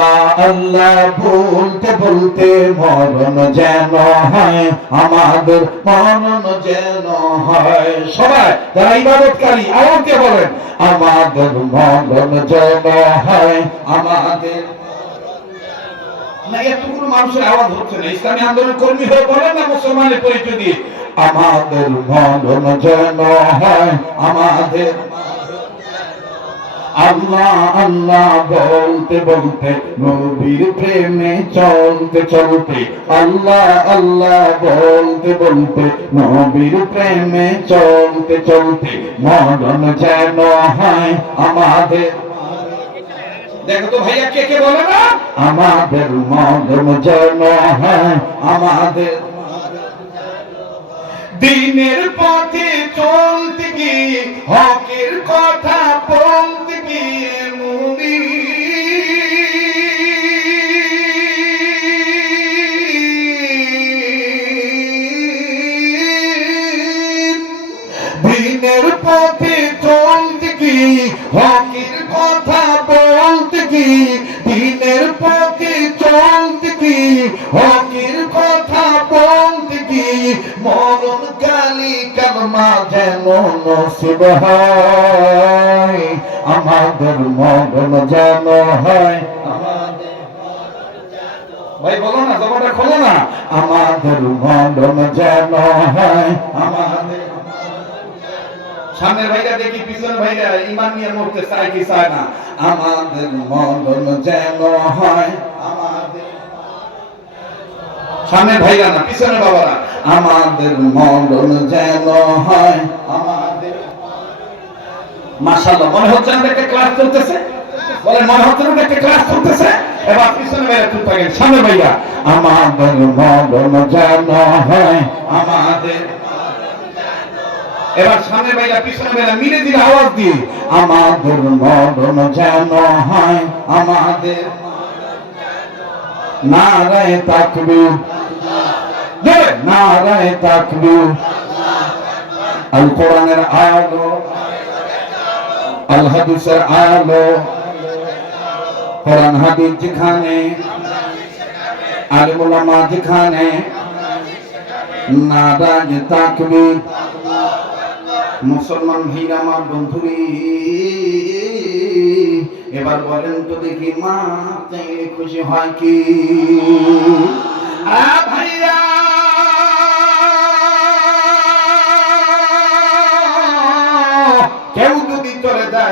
আল্লাহ আল্লাহ বলতে বলতে মরণ যেন হয়, আমাদের মরণ যেন হয়। সবাই, যারা ইবাদতকারী আমাকে বলেন, আমাদের মরণ যেন হয়, আমাদের না এতগুলো মানুষের আওয়াজ হচ্ছে না। ইসলামী আন্দোলন কর্মী হয়ে বলেন না, মুসলমানের পরিচয় দিয়ে, আমাদের মরণ যেন হয়, আমাদের আল্লাহ আল্লাহ বলতে বলতে, নবীর প্রেমে চলতে চলতে, আল্লাহ আল্লাহ বলতে বলতে, নবীর প্রেমে চলতে চলতে, মরণ যেন হয় আমাদের। দেখো তো ভাইয়া, কে কে বলে না? আমাদের মরণ যেন হয় আমাদের। দিনের পথে চলতে গিয়ে, হকের কথা বলতে গিয়ে মুড়ি দিনের পথে চলতে গিয়ে, হকের কথা বলতে গিয়ে, দিনের পথে চলতে গিয়ে হকের কথা বলতে গিয়ে মরণ কালি কালমা যেন নসিব হয়? আমাদের মরণ যেন হয়। ভাই, বলো না খোলো না। আমাদের মরণ যেন হয়। আমাদের সামনের ভাইরা দেখি, পিছনের ভাইরা ইমান নিয়ে মরতে চায় কি চায় না? আমাদের মরণ যেন হয়। আমাদের সামনে ভাইরা না পিছনে বাবারা আমাদের মরণ যেন হয়। আমাদের মাশাআল্লাহ মনে হচ্ছে না একটা ক্লাস চলতেছে? বলেন মনে হচ্ছে না একটা ক্লাস চলতেছে? এবার পিছনে চুপ থাকেন। সামনে ভাইয়া আমাদের মরণ যেন হয়। আমাদের এবার সামনে ভাইরা পিছনে মিলে দিলে আওয়াজ দিয়ে আমাদের মরণ যেন হয়। আমাদের নারায় তাকবীর। নারায় তাকবীর কোরআনের আলো, আল হাদিসের কোরআন হাদিস যেখানে যেখানে, নারায় মুসলমান ভাইরা আমার বন্ধুরি, এবার বলেন তো দেখি মা খুশি হয় কি? ভাইরা!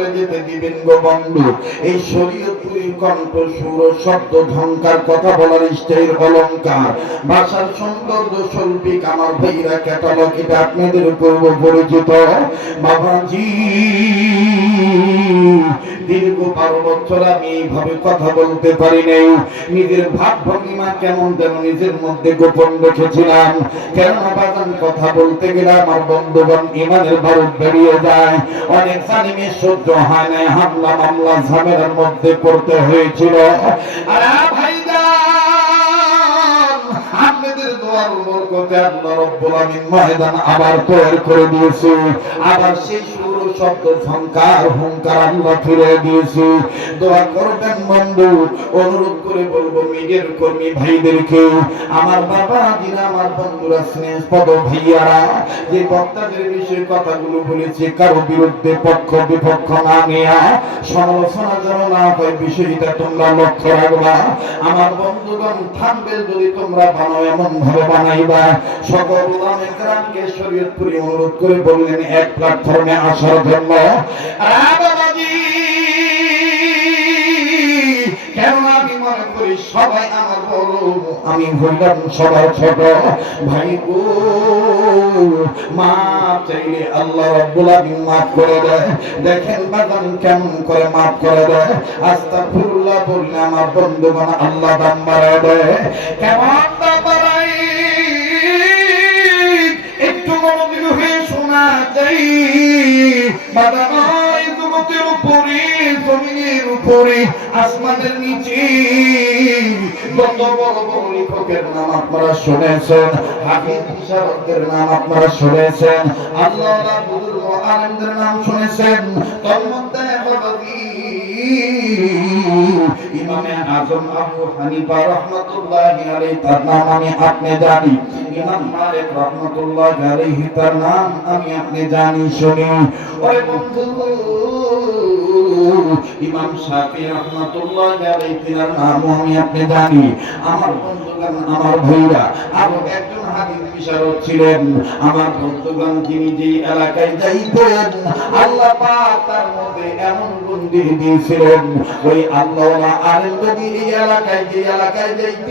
চলে যেতে দিবেন গো বন্ধু। এই শরীয়তুরি কণ্ঠ, সুর, শব্দ ঝঙ্কার কথা বলার স্টাইল অলঙ্কার ভাষার সৌন্দর্য শৈল্পিক আমার ভাইরা ক্যাটালগ এটা আপনাদের পূর্ব পরিচিত। বাবাজি, দীর্ঘ বারো বছর আমি এইভাবে কথা বলতে পারি নাই। নিজের ভাব ভঙ্গিমা কেমন যেন নিজের মধ্যে গোপন রেখেছিলাম। কেননা বাজান কথা বলতে গেলে আমার বন্ধুগণ ইমানের বারুদ বেরিয়ে যায়। অনেক জালিমে সহ্য হয় না হামলা মামলা ঝামেলার মধ্যে পড়তে হয়েছিল। আবার তৈরি করে দিয়েছে। আবার সেই শব্দ ঝংকার হুঙ্কার আল্লাহ ফিরে দিয়েছে। দোয়া করবেন বন্ধু, অনুরোধ করে বলব মিডিয়ার কর্মী ভাইদেরকে, আমার বাবা, দিনা আমার বন্ধুরা, স্নেহপদ ভাইয়ারা, যে বক্তাদের বিষয়ে কথাগুলো বলেছে, কারও বিরুদ্ধে পক্ষ বিপক্ষ না নেয়া, সমালোচনা যেন না হয়, বিষয়টা তোমরা লক্ষ্য রাখবা। আমার বন্ধুগণ থাকবে যদি তোমরা বানাও এমন ভাবে বানাইবা। সকল অনুরোধ করে বললেন, এক প্ল্যাটফর্মে আসার বাবাজি আমি মনে সবাই বড়? হইলাম সবার ছোট ভাই গো। মা চাইলে আল্লাহ রাব্বুল আলামিন করে দেয়। দেখেন বাগান কেমন করে মাফ করে দেয়। আস্তাগফিরুল্লাহ বললে আমার বন্ধুগণ আল্লাহ দাম বাড়ায় দেয়। কেমন একটু মনোযোগ হয়ে নিচে লেখকের নাম আপনারা শুনেছেন হাফিজ ইশারতের নাম আপনারা শুনেছেন আল্লাহ বুজুর্গ আলেমদের নাম শুনেছেন তোর মধ্যে বাবাজি ইমামে আজম আবু হানিফা রহমাতুল্লাহি আলাইহি, তার নাম আমি আপনি জানি। ইমাম মালিক রহমাতুল্লাহি আলাইহি, তার নাম আমি আপনি জানি, শুনি। ওরে বন্ধু, ইমাম শাফি রহমাতুল্লাহি আলাইহি তার নাম আমি আপনি জানি। আমার বন্ধুগণ, আমার ভাইরা, আরও একজন হাদিস বিশারদ ছিলেন আমার ভক্তগণ তিনি যে এলাকায় যাইতেন, আল্লাহ তার মধ্যে এমন গুণ দিয়ে দিয়েছিলেন, ওই আল্লাহ আলেম যদি এই এলাকায় যে এলাকায় যাইতেন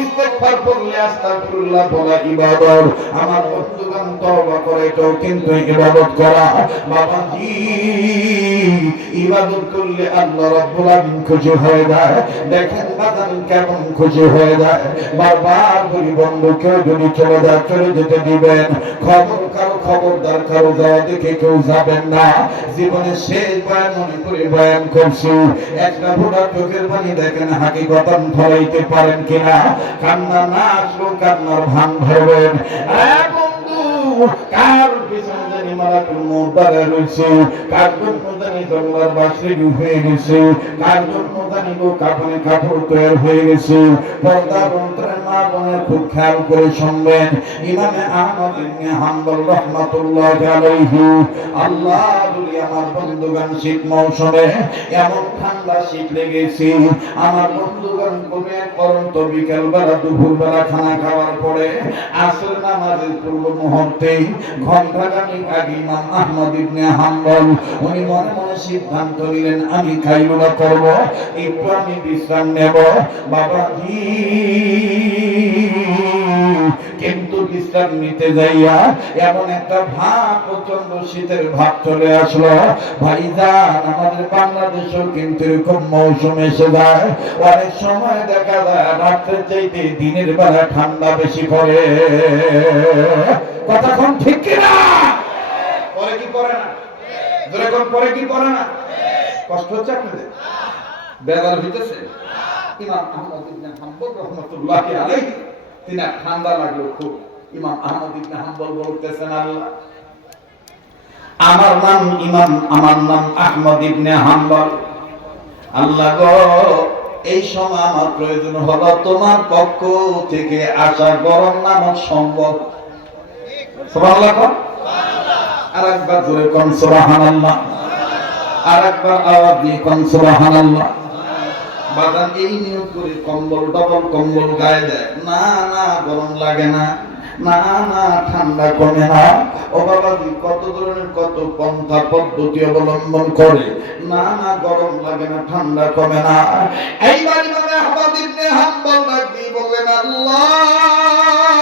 ইস্তেগফার করলে আস্তাগফিরুল্লাহ বলা ইবাদত। আমার বন্ধুগণ তওবা করে এটাও কিন্তু ইবাদত করা। বাবাজি, ইবাদত করলে আল্লাহ রাব্বুল আলামিন খুশি হয়ে যায়। দেখেন বাজান কেমন খুশি হয়ে যায়। বারবার বলি, বন্ধু, কেউ যদি চলে যায়, চলে যেতে দিবেন। খবর কারও খবরদার, কারও যাওয়া দেখে কেউ যাবেন না। জীবনে শেষ বয়ান মনে করে বয়ান করছি। একটা ফোটা চোখের পানি দেখেন, হাকিকতন ধরাইতে পারেন কিনা। কান্না না আসলো ভান ধরবেন। কার পিছনে জানি মারাতুল মোতারে রয়েছে কার জন্য জানি জঙ্গলার বাসে হয়ে গেছে? আমার বন্ধুগণ শীত মৌসুমে এমন ঠান্ডা বেলা দুপুর বেলা খানা খাওয়ার পরে আসর নামাজের পূর্ব মুহূর্তেই ঘণ্টা খানিক ইমাম আহমদ ইবনে হাম্বল, উনি মনে মনে সিদ্ধান্ত নিলেন, আমি করব একটু আমি বিশ্রাম নেব। বাবাজি কিন্তু বিশ্রাম নিতে যাইয়া এমন একটা ভাব প্রচণ্ড শীতের ভাব চলে আসলো। ভাইজান আমাদের বাংলাদেশেও কিন্তু এরকম মৌসুম এসে যায়। অনেক সময় দেখা যায়, রাত্রের চাইতে দিনের বেলা ঠান্ডা বেশি পড়ে। কতক্ষণ ঠিক কিনা? কি করে না। পরে কি করে না? কষ্ট হচ্ছে আপনাদের? হইতেছে। ইমাম আহমদ ইবনে হাম্বল আলাইহি ঠান্ডা লাগল খুব। ইমাম আহমদ ইবনে হাম্বল বলতেছেন, আল্লাহ, আমার নাম ইমাম, আমার নাম আহমদ ইবনে হাম্বল। আল্লাহ গো, এই সময় আমার প্রয়োজন হলো তোমার পক্ষ থেকে আসা গরম নামক সম্ভব। সুবহানাল্লাহ আর একবার জোরে কোন, সুবহানাল্লাহ। আর একবার আওয়াজ দিয়ে কোন, সুবহানাল্লাহ। বাদাম এই নিয়োগ করে কম্বল ডবল কম্বল গায়ে দেয়। না না, গরম লাগে না। না না, ঠান্ডা কমে না। ও বাবাজি, কত ধরনের, কত পন্থা পদ্ধতি অবলম্বন করে। না না, গরম লাগে না, ঠান্ডা কমে না। এইবার আহমদ ইবনে হাম্বল আল্লাহ!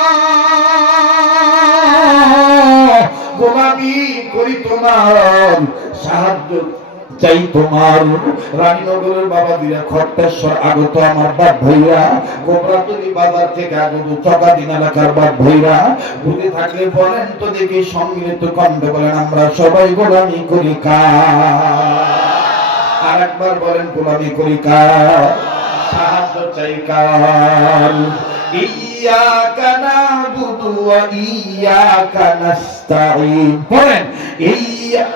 করি তোমার, সাহায্য চাই তোমার। রানীনগরের বাবা দিরা খট্টেশ্বর আগত আমার বাপ ভাইরা গোবরাতলি বাজার থেকে আগত চকাদিন এলাকার বাপ ভাইরা। যদি থাকলে বলেন তো দেখি সম্মিলিত কণ্ঠে বলেন, আমরা সবাই গোলামি করি কা। আর একবার বলেন, গোলামি করি কা। সাহায্য চাই কার। إياك نعبد وإياك نستعين قرن إياك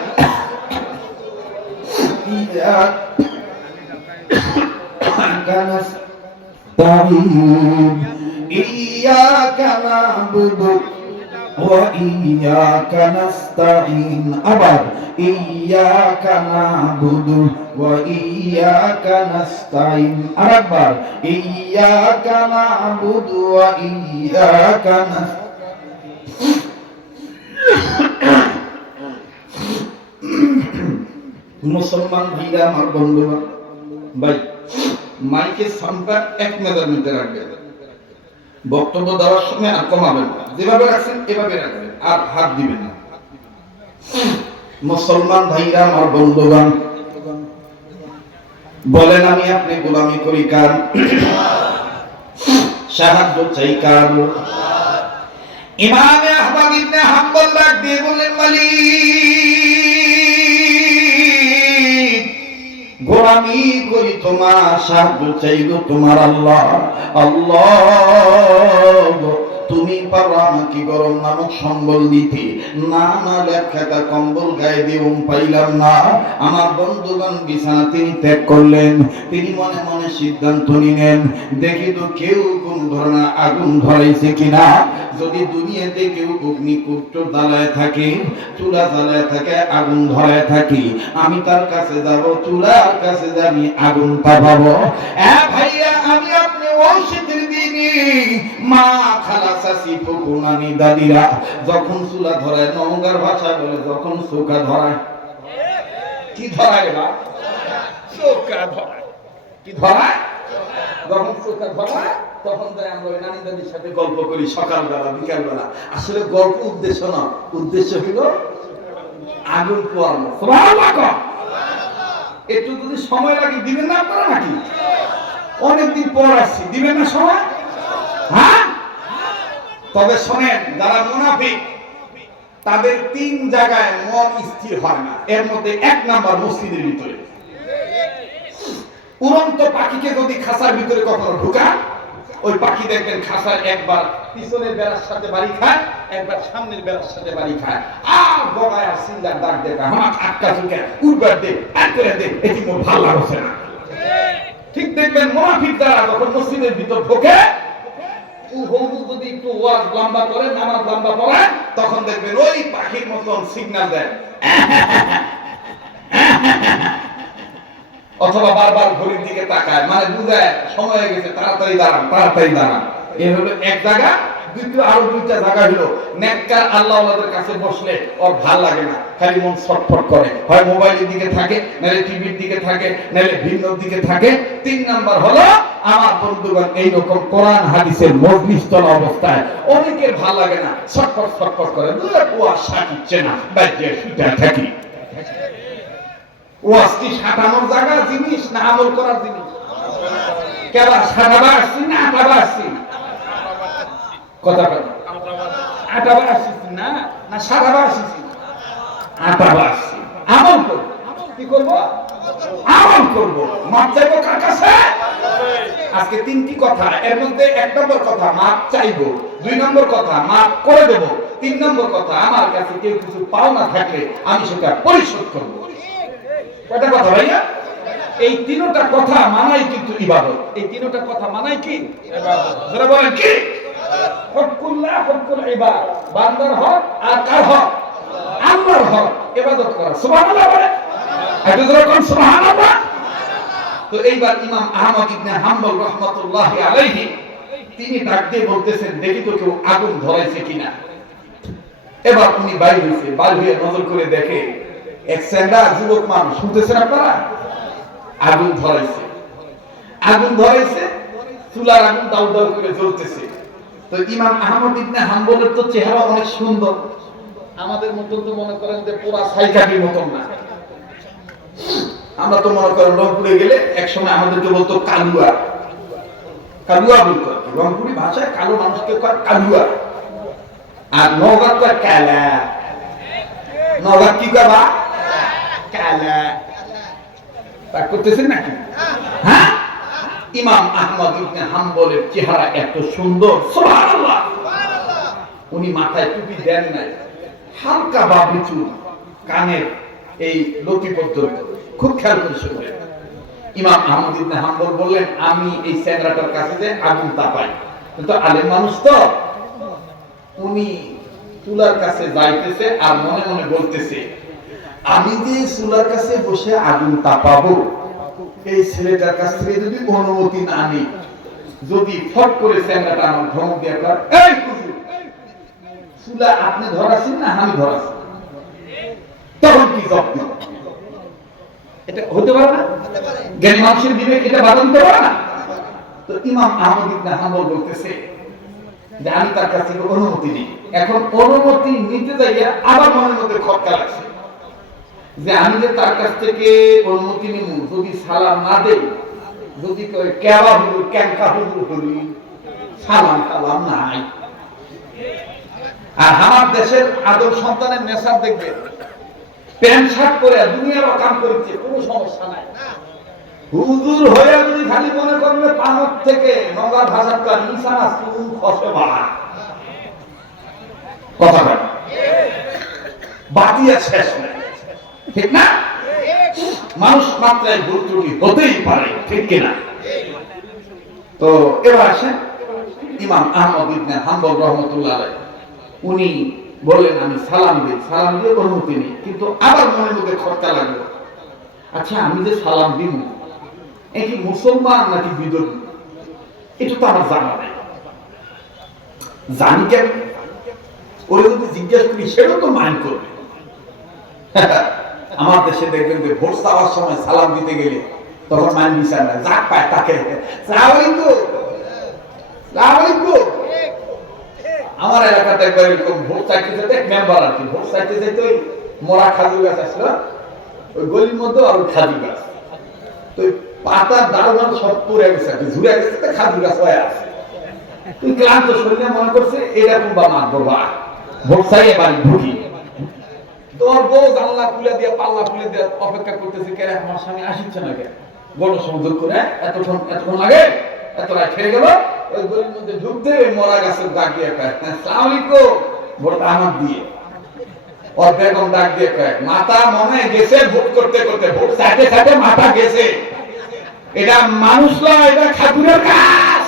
نستعين إياك نعبد وإياك نستعين أبر إياك نعبد وإياك نستعين أكبر إياك نعبد وإياك نستعين মুসলমান ভাইরা আমার বন্ধুরা ভাই মাইকের সাউন্ডটা এক মেজারমেন্টে রাখবেন বক্তব্য দেওয়ার সময় আর কমাবেন না। যেভাবে রাখছেন, এভাবে রাখবেন। আর হাত দিবেন না। মুসলমান ভাইরা, আমার বন্ধুগণ, বলেন আমি আপনি গোলামি করি কার? সাহায্য চাই কার? ইমামে আহমদ ইবনে হাম্বল ডাক দিয়ে বললেন মালিক তোমার সাহায্য চাইব তোমার আল্লাহ আল্লাহ তুমি পারো আমাকে গরম নামক সম্বল দিতে। না না লেখাটা কম্বল গায়ে দিয়ে পাইলাম না। আমার বন্ধুগণ বিছানা তিনি ত্যাগ করলেন। তিনি মনে মনে সিদ্ধান্ত নিলেন, দেখি তো কেউ কোন ধরনের আগুন ধরাইছে কিনা? যদি দুনিয়াতে কেউ অগ্নিকুণ্ড জ্বালায় থাকে, চুলা জ্বালায় থাকে, আগুন ধরায় থাকি, আমি তার কাছে যাব, চুলার কাছে যাবি আগুন তাপাবো এ ভাইয়া, আমি যখন চুলা ধরায় নঙ্গার ভাষা বলে, যখন চোখা ধরায়। কি ধরায় বা ধরায়। কি ধরায়? যখন ধরায়, তখন তাই আমরা আসলে গল্প উদ্দেশ্য না, উদ্দেশ্য হলো আগুন পোয়ানো। একটু যদি সময় লাগে দিবেন না আপনারা নাকি? অনেকদিন পর আসছি। দিবেন না সময়? হ্যাঁ? তবে শোনেন, যারা মুনাফিক, তাদের তিন জায়গায় মন স্থির হয় না। এর মধ্যে এক নাম্বার মসজিদের ভিতরে। উড়ন্ত পাখিকে যদি খাঁচার ভিতরে কখনো ঢুকা ওই পাখি দেখবেন খাসার একবার পিছনের বেড়ার সাথে বাড়ি খায়, একবার সামনের বেড়ার সাথে বাড়ি খায়। আর গলায় আর সিল্লার দাগ দেখা আমার আটকা চুকে উড়বার দে আর করে দে, এটি মোর ভালো লাগছে না। ঠিক দেখবেন মোনাফিক যারা যখন মসজিদের ভিতর ঢোকে যদি একটু ওয়াজ লম্বা করে, নামাজ লম্বা পড়ে, তখন দেখবেন ওই পাখির মতন সিগন্যাল দেয়। অথবা বারবার ঘড়ির দিকে তাকায় মানে বুঝায়, সময় হয়ে গেছে, তাড়াতাড়ি দাঁড়ান তাড়াতাড়ি দাঁড়ান। এ হলো এক জায়গা দ্বিতীয় আরও দুইটা জায়গা হলো নেককার আল্লাহ আল্লাহদের কাছে বসলে ওর ভালো লাগে না, খালি মন ছটফট করে। হয় মোবাইলের দিকে থাকে, নাহলে টিভির দিকে থাকে, নাহলে ভিন্ন দিকে থাকে। তিন নাম্বার হলো, আমার বন্ধুগণ, এইরকম কোরআন, হাদিসের মজলিস চলা অবস্থায় অনেকের ভালো লাগে না, ছটফট ছটফট করে। দুই কুয়া সাকিচ্ছে না বাইরে শুতে থাকি। ওয়াজ কি সাঁটানোর জায়গা, জিনিস না আমল করার জিনিস? কেবা সাঁটাবা আসছি না আটাবা কথা কথা আটাবা আসছি না? না সাঁটাবা আসছি? আটাবা আসছি। আমল করব। কি করব? আমল করব। মাপ চাইব কার কাছে? আজকে তিনটি কথা। এর মধ্যে এক নম্বর কথা মাপ চাইব। দুই নম্বর কথা মাপ করে দেব। তিন নম্বর কথা আমার কাছে কেউ কিছু পাওনা থাকলে আমি সেটা পরিশোধ করব। কয়টা কথা ভাইয়া? এই তিনটা কথা মানাই কিন্তু ইবাদত। এই তিনটা কথা মানাই কি? যারা বলেন কি? হকুল্লাহ, হকুল ইবাদ। বান্দার হক আর কার হক? আল্লাহর হক। ইবাদত করা। সুবহানাল্লাহ বলে। কোন সুবহানাল্লাহ। তো এইবার ইমাম আহমদ ইবনে হাম্বল আলাইহি, তিনি ডাক দিয়ে বলতেছেন, দেখি তো কেউ আগুন ধরাইছে কিনা? এবার উনি বাইর হয়েছে বাইর হয়ে নজর করে দেখে এক স্যান্ডা যুবক মানুষ, শুনতেছেন আপনারা? আগুন ধরাইছে। আগুন ধরাইছে, চুলার আগুন দাউ দাউ করে জ্বলতেছে। তো ইমাম আহমদ ইবনে হাম্বলের তো চেহারা অনেক সুন্দর। আমাদের মতন তো মনে করেন যে পুরা সাইকাটির মতন না। আমরা তো মনে করেন রংপুরে গেলে একসময় আমাদেরকে বলতো কালুয়া। কালুয়া বলতো রংপুরি ভাষায় কালো মানুষকে কয় কালুয়া। আর নগর কয় কালা নগর কি কয় বা? কালা তা করতেছেন নাকি? হ্যাঁ? ইমাম আহমদ ইবনে হাম্বলের চেহারা এত সুন্দর, সুবহানাল্লাহ। উনি মাথায় টুপি দেন নাই, হালকা বাবরি চুল কানের এই লতি খুব খেয়াল করে শুনবেন। ইমাম আহমদ ইবনে হাম্বল বললেন, আমি এই স্যাংরাটার কাছে যে আগুন তাপাই। কিন্তু আলেম মানুষ তো, উনি চুলার কাছে যাইতেছে আর মনে মনে বলতেছে, আমি যে চুলার কাছে বসে আগুন তাপাবো এই ছেলেটার কাছ থেকে যদি অনুমতি না নিই, যদি ফট করে আমার ধমক দিয়ে এই চুলা আপনি ধরাছেন না আমি ধরাছি? তখন কি জব দিব এটা হতে পারে না? জ্ঞানী মানুষের বিবেক এটা না? তো ইমাম আহমদ ইবনে হাম্বল বলতেছে যে আমি তার কাছ থেকে অনুমতি নিই। এখন অনুমতি নিতে যাইয়া আবার মনের মধ্যে খটকা লাগছে। যে আমি যে তার কাছ থেকে অনুমতি নিব যদি সালাম না দেই, যদি কেবা হুজুর ক্যাঙ্কা হুজুর করি সালাম কালাম নাই। আর আমার দেশের আদর সন্তানের নেশার দেখবে। প্যান্ট, শার্ট পরে দুনিয়ার কাম করছে, কোনো সমস্যা নাই। হুজুর হয়ে যদি খালি মনে করবে পানক থেকে নগর ভাষাটা ইনসান চুন খসে বাড়া। কথা বাতিয়া শেষ গেছে। ঠিক না? মানুষ মাত্রায় ভুল ত্রুটি হতেই পারে, ঠিক কিনা? তো এবার আসেন ইমাম আহমদ ইবনে হাম্বল রহমতুল্লাহ উনি বললেন, আমি সালাম দিই। সালাম দিয়ে অনুমতি নেই, কিন্তু আবার মনের মধ্যে খরচা লাগল। আচ্ছা আমি যে সালাম দিব, এ কি মুসলমান নাকি বিদর্মী এটা তো আমার জানা নেই। জানি কেন? ওরে যদি জিজ্ঞেস করি, সেটাও তো মাইন্ড করবে। আমার দেশে দেখবেন যে ভোট চাওয়ার সময় সালাম দিতে গেলে তখন মাইন্ড বিচার না যাক পায় তাকে। আমার এলাকাতে একবার এরকম ভোট চাইতে যেতে মেম্বার আর কি, ভোট চাইতে যেতে ওই মরা খাজুর গাছ আসলো ওই গলির মধ্যে আর ওই খাজুর গাছ। তো পাতা ডাল সব পড়ে গেছে আর কি, ঝুড়ে গেছে তো খাজুর গাছ হয়ে আছে। তুই ক্লান্ত শরীরে মনে করছে, এরকম বা মারবো বা? ভোট চাইয়ে বাড়ি ঢুকি। তোর বউ জানলা খুলে দিয়ে পাল্লা খুলে দিয়ে অপেক্ষা করতেছে কে রে, আমার স্বামী আসিচ্ছে না কে গণসংযোগ করে এতক্ষণ এতক্ষণ লাগে এত খেয়ে গেল। ওই গলির মধ্যে মরা গাছের ডাক দিয়ে কয় সালাম আলাইকুম। ভোটটা আমার দিয়ে। ওর বেগম ডাক দিয়ে কয় মাথা মনে গেছে ভোট করতে করতে ভোট চাইতে চাইতে মাথা গেছে। এটা মানুষ এটা ঠাকুরের কাজ।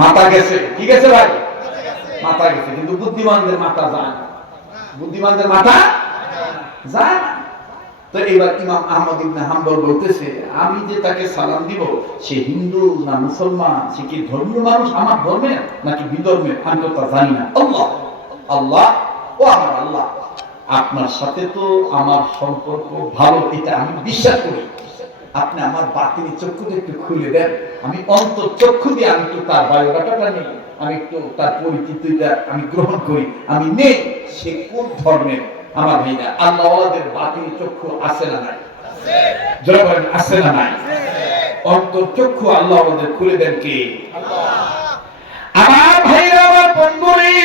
মাথা গেছে কি গেছে ভাই? মাথা গেছে, কিন্তু বুদ্ধিমানদের মাথা যায় না। বুদ্ধিমানদের মাথা যায় না। তো এবার ইমাম আহমদ ইবনে হাম্বল বলতেছে, আমি যে তাকে সালাম দিব, সে হিন্দু না মুসলমান? সে কি ধর্মীয় মানুষ? আমার ধর্মে নাকি বিধর্মে? আমি তো তা জানি না। আল্লাহ আল্লাহ ও আমার আল্লাহ। আপনার সাথে তো আমার সম্পর্ক ভালো, এটা আমি বিশ্বাস করি। আপনি আমার বাতিনি চক্ষুটা একটু খুলে দেন। আমি অন্তর চক্ষু দিয়ে আমি তো তার বায়োডাটাটা নেই। আমি একটু তার পরিচিতিটা আমি গ্রহণ করি। আমি নেই সে কোন ধর্মের? আমার ভাইরা আল্লাহওয়ালাদের বাতিনি চক্ষু আছে না নাই? বলেন আছে না নাই? অন্তর চক্ষু আল্লাহ আমাদের খুলে দেন কে? আমার ভাইরা, আমার বন্ধুরি,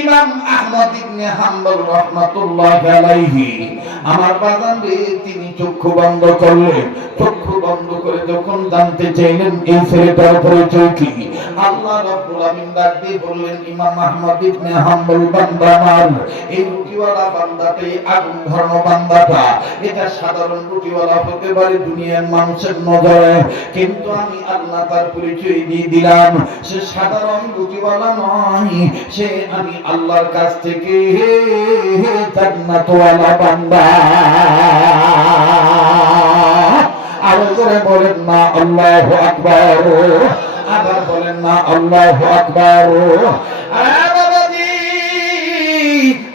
ইমাম আহমদ ইবনে আলাইহি, আমার তিনি চক্ষু বন্ধ করলেন। চক্ষু বন্ধ করে যখন জানতে চাইলেন, এই ছেলেটার পরিচয় কি? আল্লাহ রাব্বুল আমিন ডাক বললেন, ইমাম আহমদ ইবনে হাম্বল বান্দা আমার। এই রুটিওয়ালা বান্দাটাই আগুন ধর্ম বান্দাটা, এটা সাধারণ রুটিওয়ালা হতে পারে দুনিয়ার মানুষের নজরে, কিন্তু আমি আল্লাহ তার পরিচয় দিয়ে দিলাম। সে সাধারণ রুটিওয়ালা নয়, সে আমি আল্লাহর কাছ থেকে জান্নাতওয়ালা বান্দা। আরও করে বলেন না, আল্লাহ আকবর। আবার বলেন না, আল্লাহ আকবর।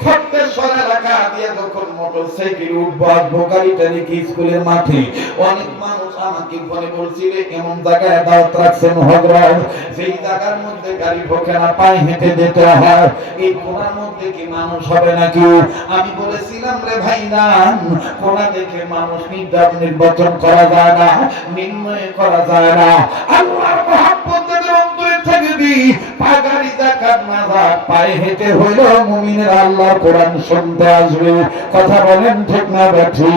খট্টেশ্বর এলাকা দিয়ে যখন মোটরসাইকেল উঠবো গাড়িটা রেখে স্কুলের মাঠে, অনেক মানুষ আমাকে ফোনে বলছিল এমন জায়গায় দাওয়াত রাখছেন সেই জায়গার মধ্যে গাড়ি পায়ে হেঁটে যেতে হয়। এই কোনার মধ্যে কি মানুষ হবে নাকি? আমি বলেছিলাম, রে ভাই, না। কোনা দেখে মানুষ নির্বাচন করা যায় না নির্ণয় করা যায় না। আল্লাহর মহাব্বত যাদের অন্তরে জাকাত না পায়ে হেঁটে হইল মুমিনের কোরআন শুনতে আসবে। কথা বলেন ঠিক না ব্যাঠি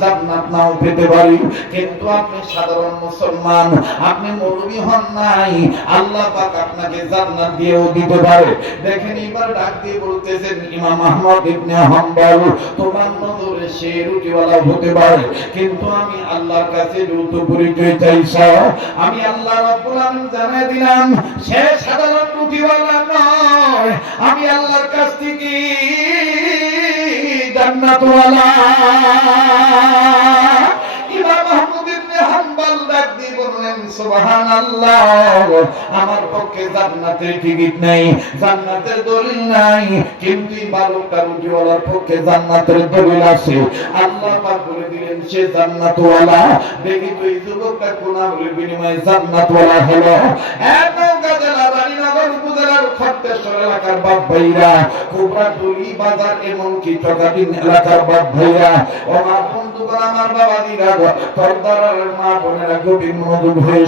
জান্নাত নাও পেতে পারি। কিন্তু আপনি সাধারণ মুসলমান, আপনি মরবি হন নাই। আল্লাহ পাক আপনাকে জান্নাত দিয়েও দিতে পারে। দেখেন এবার ডাক দিয়ে বলতেছেন ইমাম আহমদ ইবনে হাম্বল, তোমার নজরে সে রুটিওয়ালা হতে পারে। কিন্তু আমি আল্লাহর কাছে দ্রুত পরিচয় চাইছ আমি আল্লাহ রাব্বুল আলামিন জানাই দিলাম, সে সাধারণ রুটিওয়ালা নয়। আমি আল্লাহর কাছ থেকে আমার পক্ষে জান্নাতের টিকিট নেই, জান্নাতের দলিল নাই, কিন্তু বালকটা রুটিওয়ালার পক্ষে জান্নাতের দলিল আছে। আল্লাহ পাক বলে দিলেন, সে জান্নাতওয়ালা, দেখি তো এই যুবকটা কোন বিনিময়ে জান্নাতওয়ালা হলো? এত খত্তেশ্বর এলাকার বাপ ভাইরা। কোবরা টুলি বাজার এমনকি চকাটিন এলাকার বাপ ভাইরা। আমার বাবা মা বোনেরা গভীর মনোযোগ হয়ে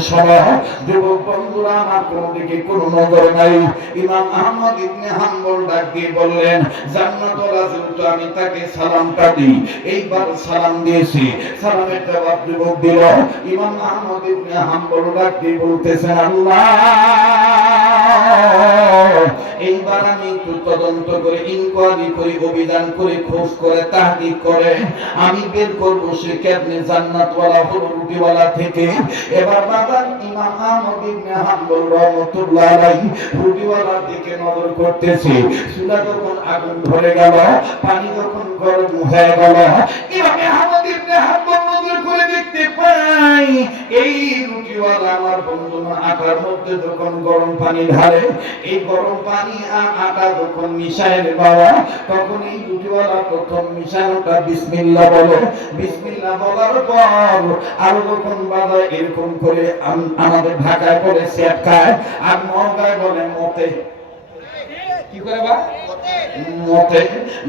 বন্ধুরা, আমার দিকে নজর নাই। ইমাম আহমদ ইবনে হাম্বল বললেন আমি তাকে সালামটা দিই। এইবার সালাম দিয়েছি। সালামের জবাব যুবক দিল, ইমাম আহমদ ইবনে হাম্বল বলতেছেন, আল্লাহ, এইবার আমি একটু তদন্ত করে ইনকোয়ারি করে, অভিযান করে, খোঁজ করে, তাহকিক করে। আমি বের করব সে কেমনে জান্নাতওয়ালা হলো রুটিওয়ালা থেকে? এবার বাবার ইমাম আহমদ ইবনে হাম্বল রহমাতুল্লাহ আলাইহি রুটিওয়ালার দিকে নজর করতেছে। চুলা যখন আগুন ধরে গেল, পানি যখন গরম হয়ে গেল, ইমাম আহমদ ইবনে হাম্বল নজর করে দেখতে পাই এই রুটিওয়ালা আমার বন্ধু আটার মধ্যে যখন গরম পানি ঢালে, এই গরম পানি আর আটা যখন মিশায় বাবা, তখন এই রুটিওয়ালা প্রথম মিশানোটা বিসমিল্লাহ বলে। বিসমিল্লাহ বলার পর আরও যখন বাজায় এরকম করে আমাদের ঢাকায় বলে সেট খায়, আর মহগায় বলে মতে। কি করে বা? মতে।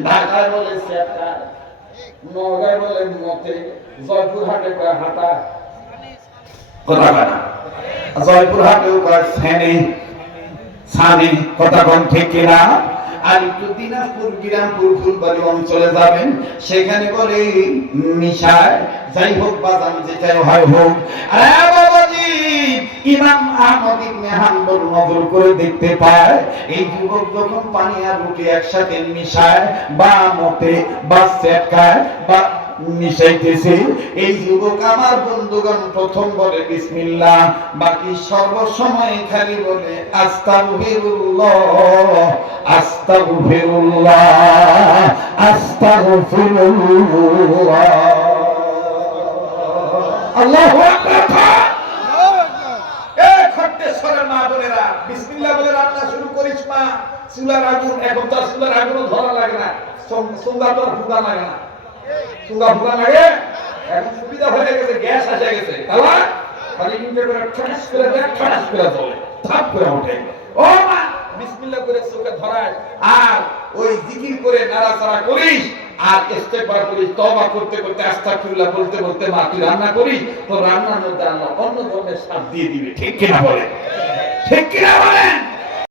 ঢাকায় বলে সেট খায় নগায় বলে মতে। জয়পুরহাটে কয় হাটা সানি আর একটু দিনাজপুর ফুলবাড়ি অঞ্চলে যাবেন। সেখানে বলে যাই হোক, বাজান যেটাই হয় হোক। ইমাম আহমদ ইবনে হাম্বল নজর করে দেখতে পায়, এই যুবক যখন পানি আর রুটি একসাথে মিশায়, বা মতে বা সেটকায়, বা মিশাইতেছে এই যুবক আমার বন্ধুগণ, প্রথম বলে বিসমিল্লাহ, বাকি সর্বসময় খালি বলে আস্তাগফিরুল্লাহ আস্তাগফিরুল্লাহ আস্তাগফিরুল্লাহ। আল্লাহু আকবার বলে রান্না শুরু করিস মা। চুলার আগুন, এখন তো আর চুলার আগুনও ধরা লাগে না। সুন্দর তো ফুটা লাগে না। সুন্দর ফুটা লাগে, এখন সুবিধা হয়ে গেছে, গ্যাস এসে গেছে। তাহলে খালি ইনটে করে ঠাস করে দেয়, ঠাস করে চলে থাপ করে ওঠে। ও মা, বিসমিল্লাহ করে চোখে ধরায়, আর ওই জিকির করে নাড়াচাড়া করিস, আর ইস্তেগফার করিস, তওবা করতে করতে, আস্তাগফিরুল্লাহ বলতে বলতে মা তুই রান্না করিস, তো রান্নার মধ্যে আল্লাহ অন্য ধরনের স্বাদ দিয়ে দিবে, ঠিক কিনা বলে ঠিক কিনা বলেন?